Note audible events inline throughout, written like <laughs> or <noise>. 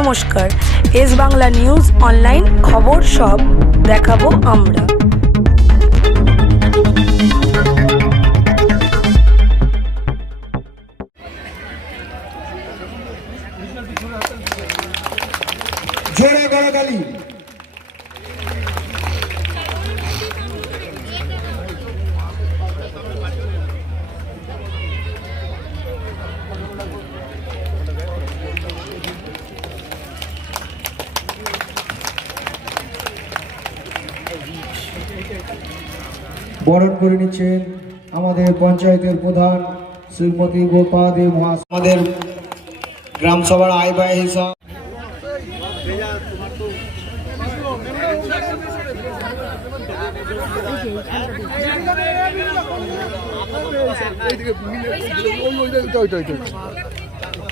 নমস্কার। S Bangla news online খবর সব দেখাবো আমরা। জোরে গড়াগালি বরণ করে নিচ্ছেন আমাদের পঞ্চায়েতের প্রধান শ্রীমতী গোপা দে মহাশ আমাদের গ্রাম সভার আয় ব্যয় হিসাব।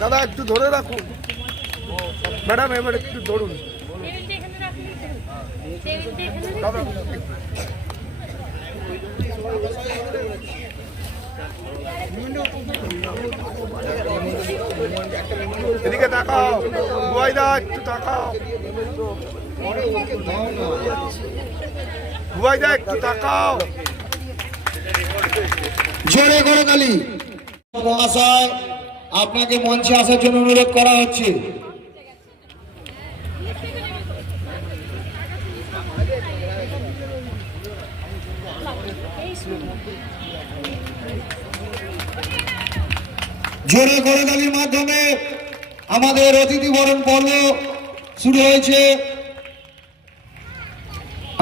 দাদা একটু ধরে রাখুন। ম্যাডাম এবার একটু ধরুন। দাদা এদিকে তাকাও বুয়াইদা একটু তাকাও। বুয়াইদা একটু তাকাও। জোরে গড়কালি মহাশয় আপনাকে মঞ্চে আসার জন্য অনুরোধ করা হচ্ছে। জোরে গড়কালির মাধ্যমে আমাদের অতিথি বরণ পর্ব শুরু হয়েছে।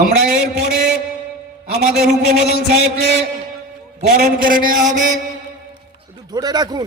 আমরা এরপরে আমাদের উপপ্রধান সাহেবকে বরণ করে নেওয়া হবে। একটু ধরে রাখুন।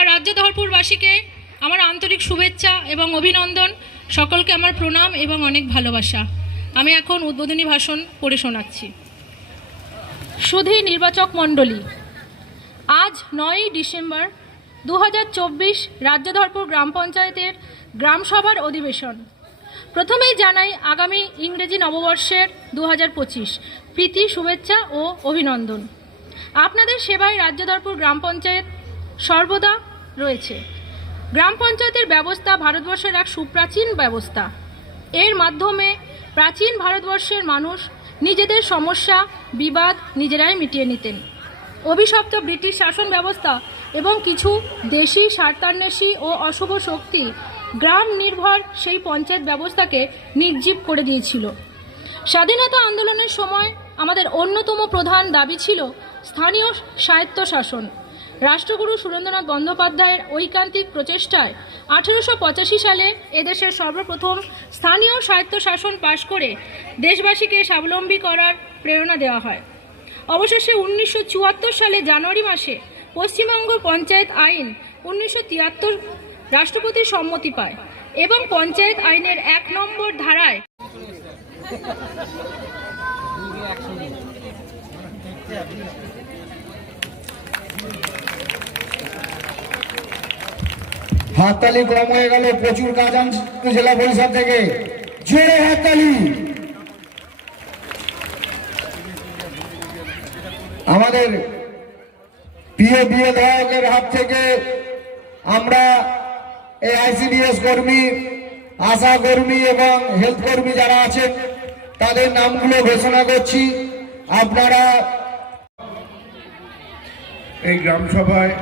আমার রাজ্য ধরপুরবাসীকে আমার আন্তরিক শুভেচ্ছা এবং অভিনন্দন, সকলকে আমার প্রণাম এবং অনেক ভালোবাসা। আমি এখন উদ্বোধনী ভাষণ পড়ে শোনাচ্ছি। সুধী নির্বাচক মণ্ডলী, আজ নয়ই ডিসেম্বর দু হাজার চব্বিশ রাজ্য ধরপুর গ্রাম পঞ্চায়েতের গ্রাম সভার অধিবেশন। প্রথমেই জানাই আগামী ইংরেজি নববর্ষের দু হাজার পঁচিশ। প্রীতি, শুভেচ্ছা ও অভিনন্দন। আপনাদের সেবায় রাজ্যধরপুর গ্রাম পঞ্চায়েত সর্বদা রয়েছে। গ্রাম পঞ্চায়েতের ব্যবস্থা ভারতবর্ষের এক সুপ্রাচীন ব্যবস্থা। এর মাধ্যমে প্রাচীন ভারতবর্ষের মানুষ নিজেদের সমস্যা, বিবাদ নিজেরাই মিটিয়ে নিতেন। অভিশপ্ত ব্রিটিশ শাসন ব্যবস্থা এবং কিছু দেশি স্বার্থান্বেষী ও অশুভ শক্তি গ্রাম নির্ভর সেই পঞ্চায়েত ব্যবস্থাকে নির্জীব করে দিয়েছিল। স্বাধীনতা আন্দোলনের সময় আমাদের অন্যতম প্রধান দাবি ছিল স্থানীয় স্বায়ত্তশাসন। রাষ্ট্রগুরু সুরেন্দ্রনাথ বন্দ্যোপাধ্যায়ের ঐকান্তিক প্রচেষ্টায় আঠেরোশো পঁচাশি সালে এদেশের সর্বপ্রথম স্থানীয় স্বায়ত্তশাসন পাশ করে দেশবাসীকে স্বাবলম্বী করার প্রেরণা দেওয়া হয়। অবশেষে উনিশশো চুয়াত্তর সালে জানুয়ারি মাসে পশ্চিমবঙ্গ পঞ্চায়েত আইন উনিশশো তিয়াত্তর রাষ্ট্রপতির সম্মতি পায় এবং পঞ্চায়েত আইনের এক নম্বর ধারায় <laughs> হাততালি কম হয়ে গেল প্রচুর কাজ আনছে জেলা পরিষদ থেকে। জোরে হাততালি। আমাদের প্রিয় বিধায়কের হাত থেকে আমরা এই আইসিডিএস কর্মী, আশা কর্মী এবং হেলথ কর্মী যারা আছেন, তাদের নামগুলো ঘোষণা করছি। আপনারা এই গ্রাম সভায়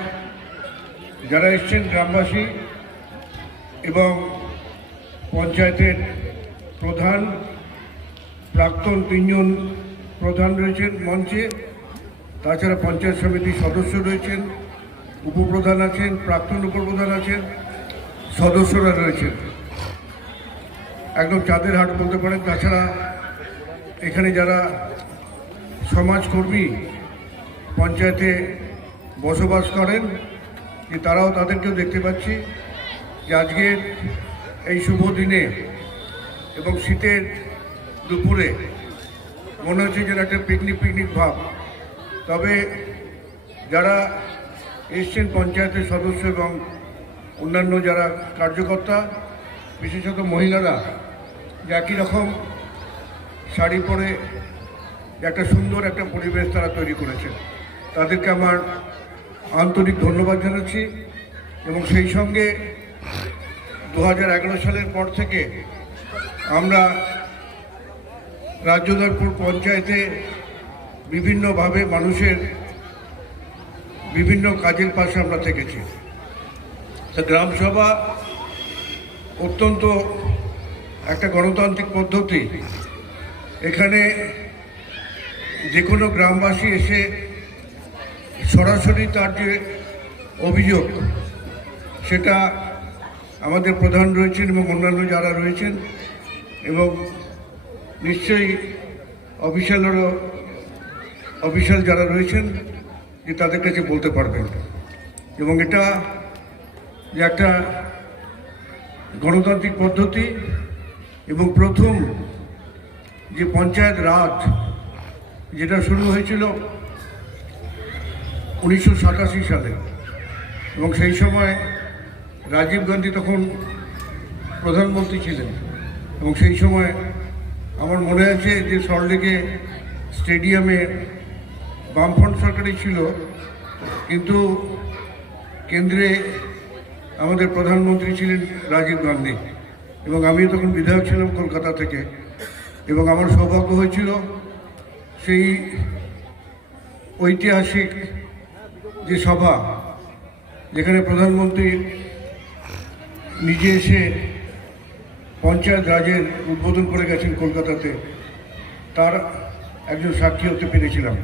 যারা এসছেন, গ্রামবাসী এবং পঞ্চায়েতের প্রধান, প্রাক্তন তিনজন প্রধান রয়েছেন মঞ্চে। তাছাড়া পঞ্চায়েত সমিতির সদস্য রয়েছেন, উপপ্রধান আছেন, প্রাক্তন উপপ্রধান আছেন, সদস্যরা রয়েছেন। একদম চাঁদের হাট বলতে পারেন। তাছাড়া এখানে যারা সমাজকর্মী পঞ্চায়েতে বসবাস করেন তারাও তাদেরকেও দেখতে পাচ্ছি। যে আজকের এই শুভ দিনে এবং শীতের দুপুরে মনে হচ্ছে যেন একটা পিকনিক পিকনিক ভাব। তবে যারা এসছেন পঞ্চায়েতের সদস্য এবং অন্যান্য যারা কার্যকর্তা, বিশেষত মহিলারা, যে একই রকম শাড়ি পরে একটা সুন্দর একটা পরিবেশ তারা তৈরি করেছেন। তাদেরকে আমার আন্তরিক ধন্যবাদ জানাচ্ছি এবং সেই সঙ্গে দু হাজার এগারো সালের পর থেকে আমরা রাজ্যদরপুর পঞ্চায়েতে বিভিন্নভাবে মানুষের বিভিন্ন কাজের পাশে আমরা থেকেছি। তা গ্রামসভা অত্যন্ত একটা গণতান্ত্রিক পদ্ধতি। এখানে যে কোনো গ্রামবাসী এসে সরাসরি তার যে অভিযোগ, সেটা আমাদের প্রধান রয়েছেন এবং অন্যান্য যারা রয়েছেন এবং নিশ্চয়ই অফিসিয়ালেরও অফিসিয়াল যারা রয়েছেন যে তাদের কাছে বলতে পারবেন। এবং এটা যে একটা গণতান্ত্রিক পদ্ধতি এবং প্রথম যে পঞ্চায়েত রাজ যেটা শুরু হয়েছিল উনিশশো সাতাশি সালে এবং সেই সময় রাজীব গান্ধী তখন প্রধানমন্ত্রী ছিলেন এবং সেই সময় আমার মনে আছে যে সল্টলেকে স্টেডিয়ামে বামফ্রন্ট সরকারই ছিল, কিন্তু কেন্দ্রে আমাদের প্রধানমন্ত্রী ছিলেন রাজীব গান্ধী এবং আমি তখন বিধায়ক ছিলাম কলকাতা থেকে এবং আমার সৌভাগ্য হয়েছিল সেই ঐতিহাসিক যে সভা যেখানে প্রধানমন্ত্রী নিজে এসে পঞ্চায়েত রাজের উদ্বোধন করে গেছেন কলকাতাতে তার একজন সাক্ষী হতে পেরেছিলাম।